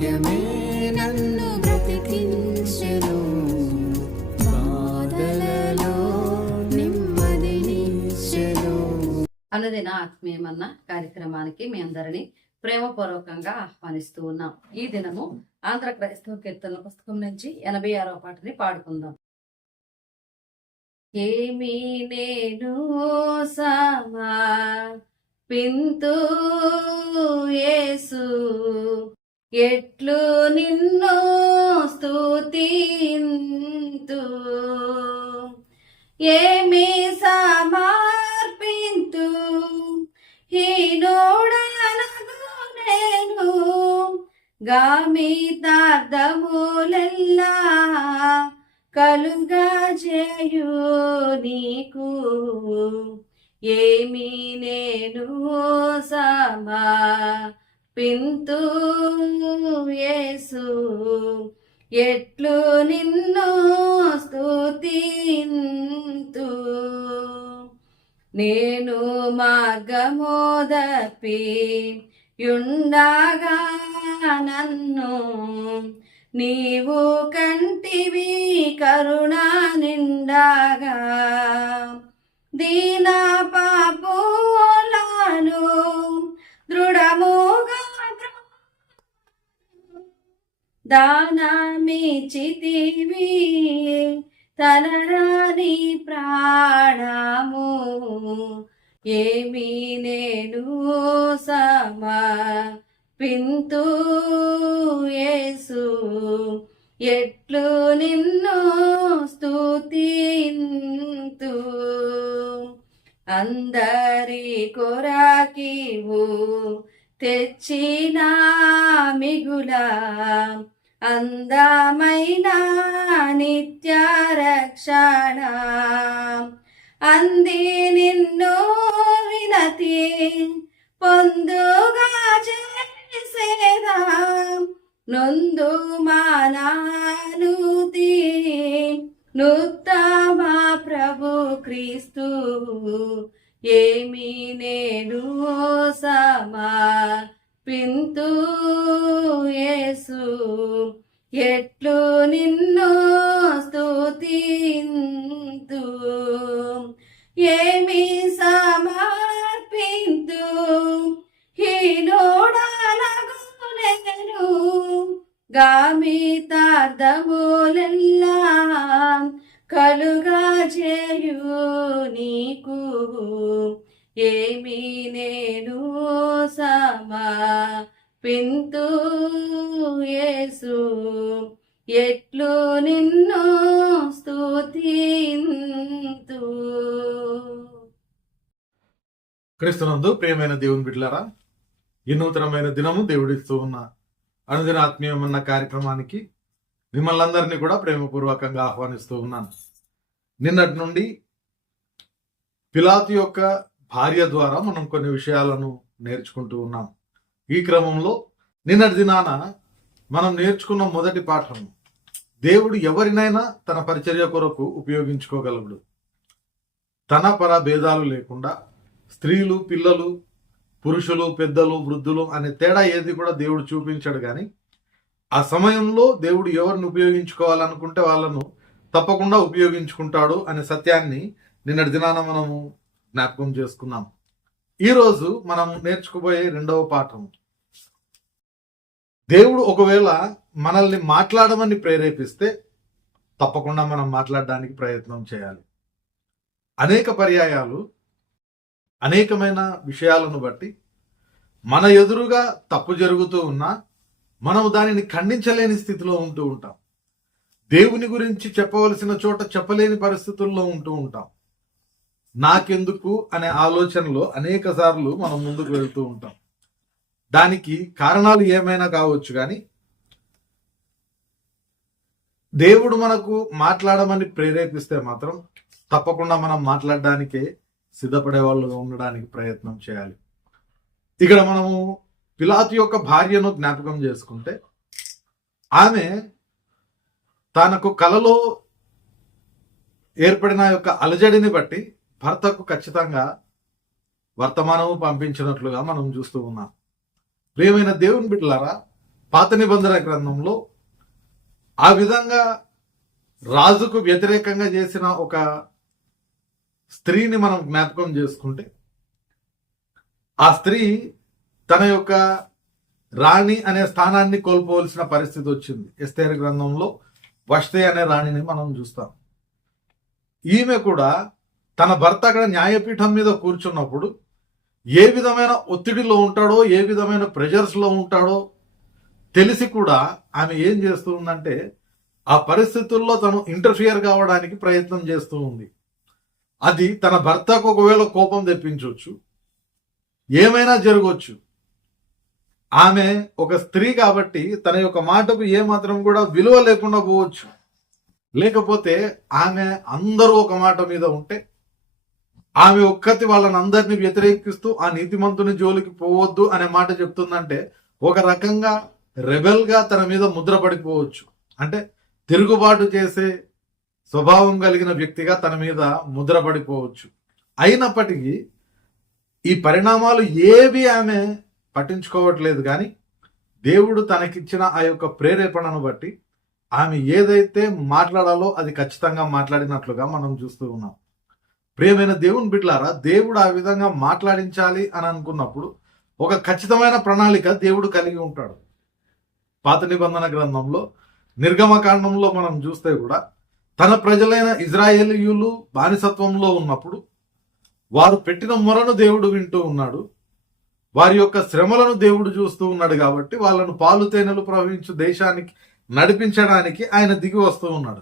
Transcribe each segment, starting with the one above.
వాక్యమే నన్ను బ్రతికించెను. బాధలలో నెమ్మదినిచ్చెను అనుదిన ఆత్మీయమన్న కార్యక్రమానికి మీ అందరినీ ప్రేమపూర్వకంగా ఆహ్వానిస్తూ ఉన్నాం. ఈ దినము ఆంధ్ర క్రైస్తవ కీర్తనల పుస్తకం నుంచి ఎనభై ఆరో పాటని పాడుకుందాం. ఏమి నేను సమా పింతు యేసు ఎట్లు నిన్ను స్తుతింతు. ఏమి సమర్పింతు. హీనోడనగు నేను గామితార్థములెల్లా కలుగా చేయు నీకు. ఏమి నేను సమా పింతు యేసు. ఎట్లు నిన్ను స్తుతింతు. నేను మార్గమోదపి యుండగా నన్ను. నీవు కంటివి కరుణ నిండగా. దీన పాపులను దృఢము దానమిచితివి తలరాని ప్రాణము. ఏమి నేను సమా పింతు యేసు. ఎట్లు నిన్ను స్తుతింతు. అందరి కొరాకివు తెచ్చిన మిగులా అందమైన నిత్య రక్షణ అంది నిన్ను వినతి పొందుగా చేసేదా. నొందు మానానుతి నుత్తమా ప్రభు క్రీస్తు ఏమి నేను సమా పింతు ఎట్లు నిన్ను స్తుతింతు ఏమి సమర్పింతు హీనోడనగు నేను గామితార్థములెల్లా కలుగా చేయు నీకు ఏమి నేను సమా పింతు యేసు ఎట్లు నిన్ను స్తుతింతు. క్రీస్తునందు ప్రియమైన దేవుని బిడ్డలారా ఈ నూతనమైన దినము దేవుడిస్తూ ఉన్న అనుదిన ఆత్మీయమన్న కార్యక్రమానికి మిమ్మల్ని అందరినీ కూడా ప్రేమపూర్వకంగా ఆహ్వానిస్తూ ఉన్నాను. నిన్నటి నుండి పిలాతు యొక్క భార్య ద్వారా మనం కొన్ని విషయాలను నేర్చుకుంటూ ఉన్నాం. ఈ క్రమంలో నిన్నటి దినాన మనం నేర్చుకున్న మొదటి పాఠం దేవుడు ఎవరినైనా తన పరిచర్య కొరకు ఉపయోగించుకోగలడు. తన పర భేదాలు లేకుండా స్త్రీలు పిల్లలు పురుషులు పెద్దలు వృద్ధులు అనే తేడా ఏది కూడా దేవుడు చూపించాడు కానీ ఆ సమయంలో దేవుడు ఎవరిని ఉపయోగించుకోవాలనుకుంటే వాళ్ళను తప్పకుండా ఉపయోగించుకుంటాడు అనే సత్యాన్ని నిన్నటి దినాన మనము జ్ఞాపకం చేసుకున్నాం. ఈరోజు మనం నేర్చుకోబోయే రెండవ పాఠం దేవుడు ఒకవేళ మనల్ని మాట్లాడమని ప్రేరేపిస్తే తప్పకుండా మనం మాట్లాడడానికి ప్రయత్నం చేయాలి. అనేక పర్యాయాలు అనేకమైన విషయాలను బట్టి మన ఎదురుగా తప్పు జరుగుతూ ఉన్నా మనం దానిని ఖండించలేని స్థితిలో ఉంటూ ఉంటాం. దేవుని గురించి చెప్పవలసిన చోట చెప్పలేని పరిస్థితుల్లో ఉంటూ ఉంటాం. నాకెందుకు అనే ఆలోచనలో అనేక సార్లు మనం ముందుకు వెళ్తూ ఉంటాం. దానికి కారణాలు ఏమైనా కావచ్చు కానీ దేవుడు మనకు మాట్లాడమని ప్రేరేపిస్తే మాత్రం తప్పకుండా మనం మాట్లాడడానికే సిద్ధపడే వాళ్ళుగా ఉండడానికి ప్రయత్నం చేయాలి. ఇక్కడ మనము పిలాతు యొక్క భార్యను జ్ఞాపకం చేసుకుంటే ఆమె తనకు కలలో ఏర్పడిన యొక్క అలజడిని బట్టి భర్తకు ఖచ్చితంగా వర్తమానము పంపించినట్లుగా మనం చూస్తూ ఉన్నాం. ప్రియమైన దేవుని బిడ్డలారా పాత నిబంధన గ్రంథంలో ఆ విధంగా రాజుకు వ్యతిరేకంగా చేసిన ఒక స్త్రీని మనం జ్ఞాపకం చేసుకుంటే ఆ స్త్రీ తన యొక్క రాణి అనే స్థానాన్ని కోల్పోవలసిన పరిస్థితి వచ్చింది. ఎస్తేర్ గ్రంథంలో వస్తే అనే రాణిని మనం చూస్తాం. ఈమె కూడా తన భర్త అక్కడ న్యాయపీఠం మీద కూర్చున్నప్పుడు ఏ విధమైన ఒత్తిడిలో ఉంటాడో ఏ విధమైన ప్రెషర్స్లో ఉంటాడో తెలిసి కూడా ఆమె ఏం చేస్తూ ఉందంటే ఆ పరిస్థితుల్లో తను ఇంటర్ఫియర్ కావడానికి ప్రయత్నం చేస్తూ ఉంది. అది తన భర్తకు ఒకవేళ కోపం తెప్పించవచ్చు. ఏమైనా జరగవచ్చు. ఆమె ఒక స్త్రీ కాబట్టి తన యొక్క మాటకు ఏమాత్రం కూడా విలువ లేకుండా పోవచ్చు. లేకపోతే ఆమె అందరూ ఒక మాట మీద ఉంటే ఆమె ఒక్కతి వాళ్ళని అందరినీ వ్యతిరేకిస్తూ ఆ నీతిమంతుని జోలికి పోవద్దు అనే మాట చెప్తుందంటే ఒక రకంగా రెబెల్గా తన మీద ముద్ర పడిపోవచ్చు అంటే తిరుగుబాటు చేసే స్వభావం కలిగిన వ్యక్తిగా తన మీద ముద్ర పడిపోవచ్చు అయినప్పటికీ ఈ పరిణామాలు ఏవి ఆమె పట్టించుకోవట్లేదు కానీ దేవుడు తనకిచ్చిన ఆ యొక్క ప్రేరేపణను బట్టి ఆమె ఏదైతే మాట్లాడాలో అది ఖచ్చితంగా మాట్లాడినట్లుగా మనం చూస్తూ ఉన్నాం. ప్రియమైన దేవుని బిడ్లారా దేవుడు ఆ విధంగా మాట్లాడించాలి అని అనుకున్నప్పుడు ఒక ఖచ్చితమైన ప్రణాళిక దేవుడు కలిగి ఉంటాడు. పాత నిబంధన గ్రంథంలో నిర్గమకాండంలో మనం చూస్తే కూడా తన ప్రజలైన ఇజ్రాయేలీయులు బానిసత్వంలో ఉన్నప్పుడు వారు పెట్టిన మొరను దేవుడు వింటూ ఉన్నాడు. వారి యొక్క శ్రమలను దేవుడు చూస్తూ ఉన్నాడు కాబట్టి వాళ్ళను పాలు తేనెలు ప్రవహించు దేశానికి నడిపించడానికి ఆయన దిగి వస్తూ ఉన్నాడు.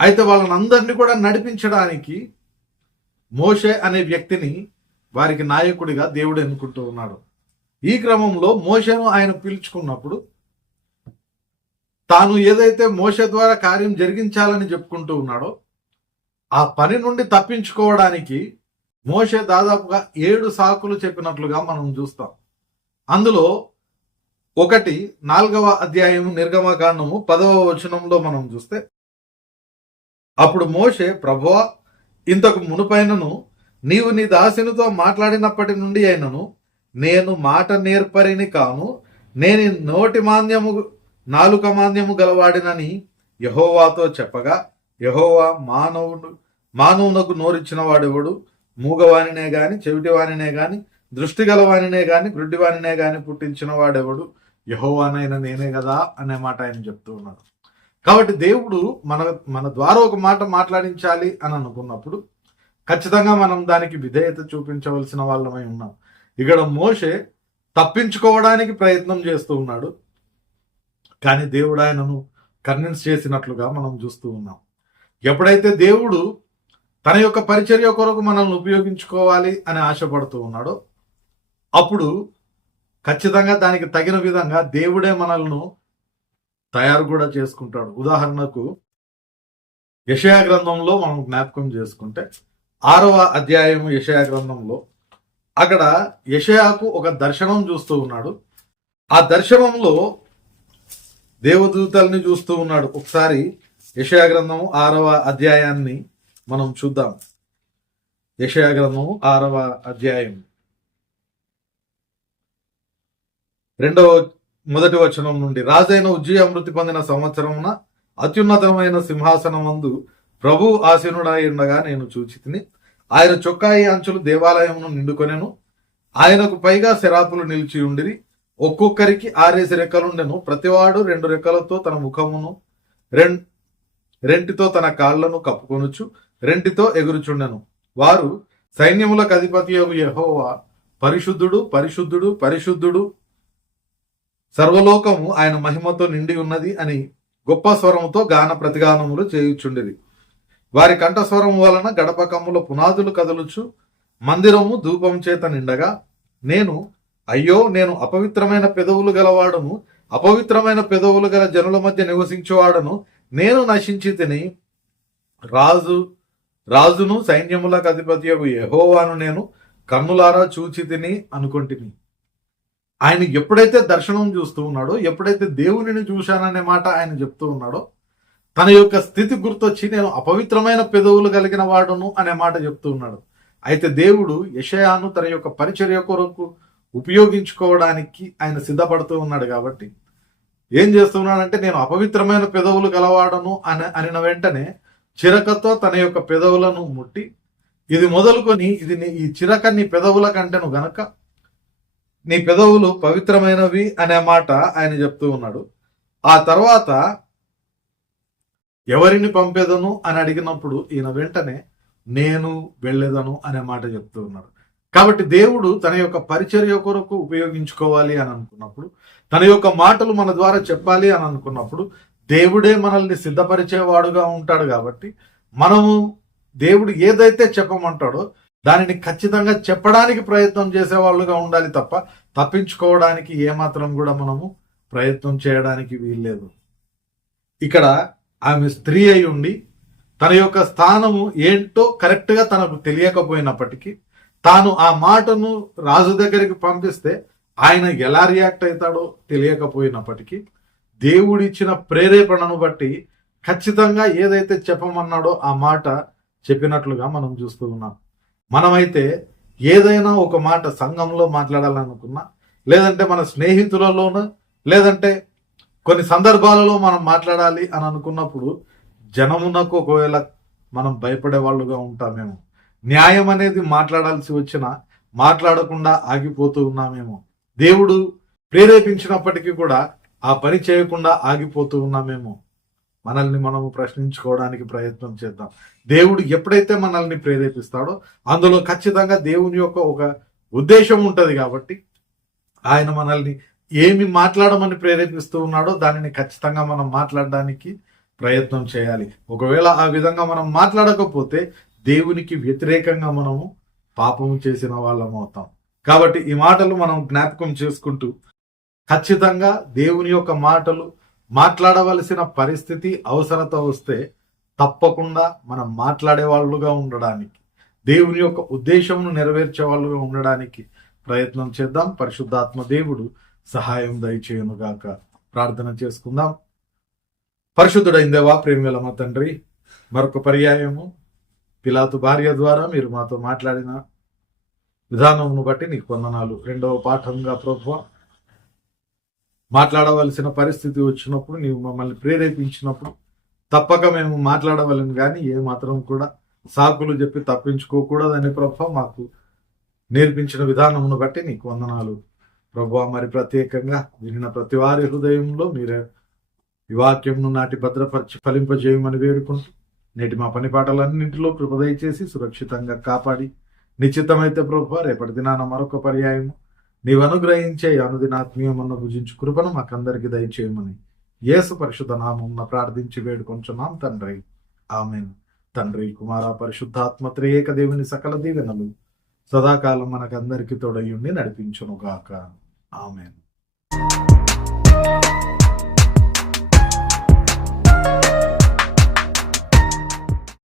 అయితే వాళ్ళని అందరినీ కూడా నడిపించడానికి మోషే అనే వ్యక్తిని వారికి నాయకుడిగా దేవుడు ఎన్నుకుంటూ ఉన్నాడు. ఈ క్రమంలో మోషను ఆయన పిలుచుకున్నప్పుడు తాను ఏదైతే మోష ద్వారా కార్యం జరిగించాలని చెప్పుకుంటూ ఉన్నాడో ఆ పని నుండి తప్పించుకోవడానికి మోషే దాదాపుగా ఏడు సాకులు చెప్పినట్లుగా మనం చూస్తాం. అందులో ఒకటి నాలుగవ అధ్యాయం నిర్గమకాండము పదవ వచనంలో మనం చూస్తే అప్పుడు మోషే ప్రభువా ఇంతకు మునుపైనను నీవు నీ దాసునితో మాట్లాడినప్పటి నుండి అయినను నేను మాట నేర్పరిని కాను నేను నోటి మాంద్యము నాలుక మాంద్యము గలవాడినని యహోవాతో చెప్పగా యహోవా మానవుడు మానవునకు నోరిచ్చిన వాడెవడు మూగవానినే గాని చెవిటివానినే గాని దృష్టి గలవానినే గాని గ్రుడ్డివానినే గాని పుట్టించిన వాడెవడు యహోవానైనా నేనే కదా అనే మాట ఆయన చెప్తూ ఉన్నాడు. కాబట్టి దేవుడు మన మన ద్వారా ఒక మాట మాట్లాడించాలి అని అనుకున్నప్పుడు ఖచ్చితంగా మనం దానికి విధేయత చూపించవలసిన వాళ్ళమై ఉన్నాం. ఇక్కడ మోషే తప్పించుకోవడానికి ప్రయత్నం చేస్తూ ఉన్నాడు. కానీ దేవుడు ఆయనను కన్విన్స్ చేసినట్లుగా మనం చూస్తూ ఉన్నాం. ఎప్పుడైతే దేవుడు తన యొక్క పరిచర్య కొరకు మనల్ని ఉపయోగించుకోవాలి అని ఆశపడుతూ ఉన్నాడో అప్పుడు ఖచ్చితంగా దానికి తగిన విధంగా దేవుడే మనల్ని తయారు కూడా చేసుకుంటాడు. ఉదాహరణకు యషయా గ్రంథంలో మనం జ్ఞాపకం చేసుకుంటే ఆరవ అధ్యాయం యషయా గ్రంథంలో అక్కడ యషయాకు ఒక దర్శనం చూస్తూ ఉన్నాడు. ఆ దర్శనంలో దేవదూతల్ని చూస్తూ ఉన్నాడు. ఒకసారి యషయా గ్రంథం ఆరవ అధ్యాయాన్ని మనం చూద్దాం. యషయా గ్రంథం ఆరవ అధ్యాయం. రెండవ మొదటి వచనం నుండి. రాజైన ఉజ్జయ మృతి పొందిన సంవత్సరమున అత్యున్నతమైన సింహాసనమందు ప్రభు ఆసీనుడై ఉండగా నేను చూచితిని. ఆయన చొక్కాయి అంచులు దేవాలయమును నిండుకొనెను. ఆయనకు పైగా శరాపులు నిలిచి ఉండిరి. ఒక్కొక్కరికి ఆరేసి రెక్కలుండెను. ప్రతివాడు రెండు రెక్కలతో తన ముఖమును రెం రెంటితో తన కాళ్ళను కప్పుకొనుచు రెంటితో ఎగురుచుండెను. వారు సైన్యములకు అధిపతి యహోవా పరిశుద్ధుడు పరిశుద్ధుడు పరిశుద్ధుడు సర్వలోకము ఆయన మహిమతో నిండి ఉన్నది అని గొప్ప స్వరముతో గాన ప్రతిగానములు చేయుచుండిరి. వారి కంఠస్వరం వలన గడప కమ్ముల పునాదులు కదలుచు మందిరము ధూపం చేత నిండగా నేను అయ్యో నేను అపవిత్రమైన పెదవులు గలవాడును అపవిత్రమైన పెదవులు గల జనుల మధ్య నివసించేవాడను నేను నశించి తిని రాజు రాజును సైన్యములకు అధిపతి యహోవాను నేను కన్నులారా చూచి తిని అనుకుంటుని ఆయన ఎప్పుడైతే దర్శనం చూస్తూ ఉన్నాడో ఎప్పుడైతే దేవునిని చూశాననే మాట ఆయన చెప్తూ ఉన్నాడో తన యొక్క స్థితి గుర్తొచ్చి నేను అపవిత్రమైన పెదవులు కలిగిన వాడును అనే మాట చెప్తూ ఉన్నాడు. అయితే దేవుడు యషయాను తన యొక్క పరిచర్య కొరకు ఉపయోగించుకోవడానికి ఆయన సిద్ధపడుతూ ఉన్నాడు కాబట్టి ఏం చేస్తున్నాడంటే నేను అపవిత్రమైన పెదవులు గలవాడను అని అనిన వెంటనే చిరకతో తన యొక్క పెదవులను ముట్టి ఇది మొదలుకొని ఇది ఈ చిరక నీ పెదవుల కంటేను గనక నీ పెదవులు పవిత్రమైనవి అనే మాట ఆయన చెప్తూ ఉన్నాడు. ఆ తర్వాత ఎవరిని పంపేదను అని అడిగినప్పుడు ఈయన వెంటనే నేను వెళ్ళేదను అనే మాట చెప్తూ ఉన్నాడు. కాబట్టి దేవుడు తన యొక్క పరిచర్య కొరకు ఉపయోగించుకోవాలి అని అనుకున్నప్పుడు తన యొక్క మాటలు మన ద్వారా చెప్పాలి అని అనుకున్నప్పుడు దేవుడే మనల్ని సిద్ధపరిచేవాడుగా ఉంటాడు కాబట్టి మనము దేవుడు ఏదైతే చెప్పమంటాడో దానిని ఖచ్చితంగా చెప్పడానికి ప్రయత్నం చేసేవాళ్ళుగా ఉండాలి తప్ప తప్పించుకోవడానికి ఏమాత్రం కూడా మనము ప్రయత్నం చేయడానికి వీల్లేదు. ఇక్కడ ఆమె స్త్రీ అయి ఉండి తన యొక్క స్థానము ఏంటో కరెక్ట్గా తనకు తెలియకపోయినప్పటికీ తాను ఆ మాటను రాజు దగ్గరికి పంపిస్తే ఆయన ఎలా రియాక్ట్ అవుతాడో తెలియకపోయినప్పటికీ దేవుడిచ్చిన ప్రేరేపణను బట్టి ఖచ్చితంగా ఏదైతే చెప్పమన్నాడో ఆ మాట చెప్పినట్లుగా మనం చూస్తూ ఉన్నాం. మనమైతే ఏదైనా ఒక మాట సంఘంలో మాట్లాడాలనుకున్నా లేదంటే మన స్నేహితులలోనూ లేదంటే కొన్ని సందర్భాలలో మనం మాట్లాడాలి అని అనుకున్నప్పుడు జనమునకు ఒకవేళ మనం భయపడే వాళ్ళుగా ఉంటామేమో న్యాయం అనేది మాట్లాడాల్సి వచ్చినా మాట్లాడకుండా ఆగిపోతూ ఉన్నామేమో దేవుడు ప్రేరేపించినప్పటికీ కూడా ఆ పని చేయకుండా ఆగిపోతూ ఉన్నామేమో మనల్ని మనము ప్రశ్నించుకోవడానికి ప్రయత్నం చేద్దాం. దేవుడు ఎప్పుడైతే మనల్ని ప్రేరేపిస్తాడో అందులో ఖచ్చితంగా దేవుని యొక్క ఒక ఉద్దేశం ఉంటుంది కాబట్టి ఆయన మనల్ని ఏమి మాట్లాడమని ప్రేరేపిస్తూ ఉన్నాడో దానిని ఖచ్చితంగా మనం మాట్లాడడానికి ప్రయత్నం చేయాలి. ఒకవేళ ఆ విధంగా మనం మాట్లాడకపోతే దేవునికి వ్యతిరేకంగా మనము పాపము చేసిన వాళ్ళం అవుతాం. కాబట్టి ఈ మాటలు మనం జ్ఞాపకం చేసుకుంటూ ఖచ్చితంగా దేవుని యొక్క మాటలు మాట్లాడవలసిన పరిస్థితి అవసరత వస్తే తప్పకుండా మనం మాట్లాడే వాళ్ళుగా ఉండడానికి దేవుని యొక్క ఉద్దేశమును నెరవేర్చే వాళ్ళుగా ఉండడానికి ప్రయత్నం చేద్దాం. పరిశుద్ధాత్మ దేవుడు సహాయం దయచేయనుగాక ప్రార్థన చేసుకుందాం. పరిశుద్ధుడైన దేవా ప్రేమిల మా తండ్రి మరొక పర్యాయము పిలాతు భార్య ద్వారా మీరు మాతో మాట్లాడిన విధానమును బట్టి నీకు వందనాలు. రెండవ పాఠంగా ప్రభు మాట్లాడవలసిన పరిస్థితి వచ్చినప్పుడు నీవు మమ్మల్ని ప్రేరేపించినప్పుడు తప్పక మేము మాట్లాడవలను కానీ ఏ మాత్రం కూడా సాకులు చెప్పి తప్పించుకోకూడదని ప్రభు మాకు నేర్పించిన విధానమును బట్టి నీకు వందనాలు. ప్రభు మరి ప్రత్యేకంగా వినిన ప్రతి వారి హృదయంలో మీరే ఈ వాక్యంను నాటి భద్రపరిచి ఫలింపజేయమని వేడుకుంటూ నేటి మా పని పాటలన్నింటిలో కృప చేసి సురక్షితంగా కాపాడి నిశ్చితమైతే ప్రభు రేపటి దినాన మరొక పర్యాయము నీవు అనుగ్రహించే అనుదినాత్మీయమన్న భుజించు కృపను మాకందరికీ దయచేయమని యేసు పరిశుద్ధ నామం ప్రార్థించి వేడుకొంచున్నాం తండ్రి. ఆమెన్. తండ్రి కుమార పరిశుద్ధాత్మ త్రియేక దేవుని సకల దీవెనలు సదాకాలం మనకందరికీ తోడయుండి నడిపించునుగాక. ఆమెన్.